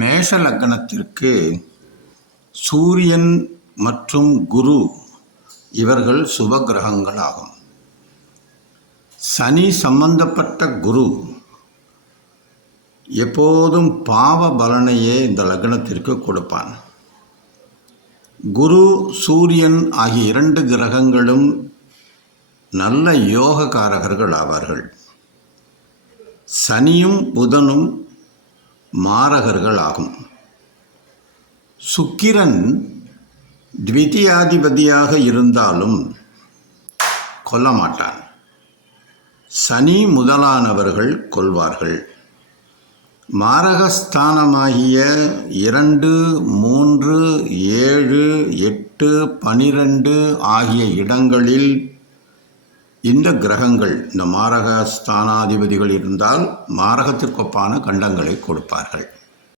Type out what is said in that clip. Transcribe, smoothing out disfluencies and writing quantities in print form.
மேஷ லக்னத்திற்கு சூரியன் மற்றும் குரு இவர்கள் சுப கிரகங்களாகும். சனி சம்பந்தப்பட்ட குரு எப்போதும் பாவ பலனையே இந்த லக்னத்திற்கு கொடுப்பான். குரு சூரியன் ஆகிய இரண்டு கிரகங்களும் நல்ல யோகக்காரகர்கள் ஆவார்கள். சனியும் புதனும் மாரகர்கள் ஆகும். சுக்கிரன் த்விதியாதிபதியாக இருந்தாலும் கொல்ல மாட்டான். சனி முதலானவர்கள் கொல்வார்கள். மாரகஸ்தானமாகிய 2, 3, 7, 8, 12 ஆகிய இடங்களில் இந்த கிரகங்கள், இந்த மாரகஸ்தானாதிபதிகள் இருந்தால் மாரகத்திற்கொப்பான கண்டங்களை கொடுப்பார்கள்.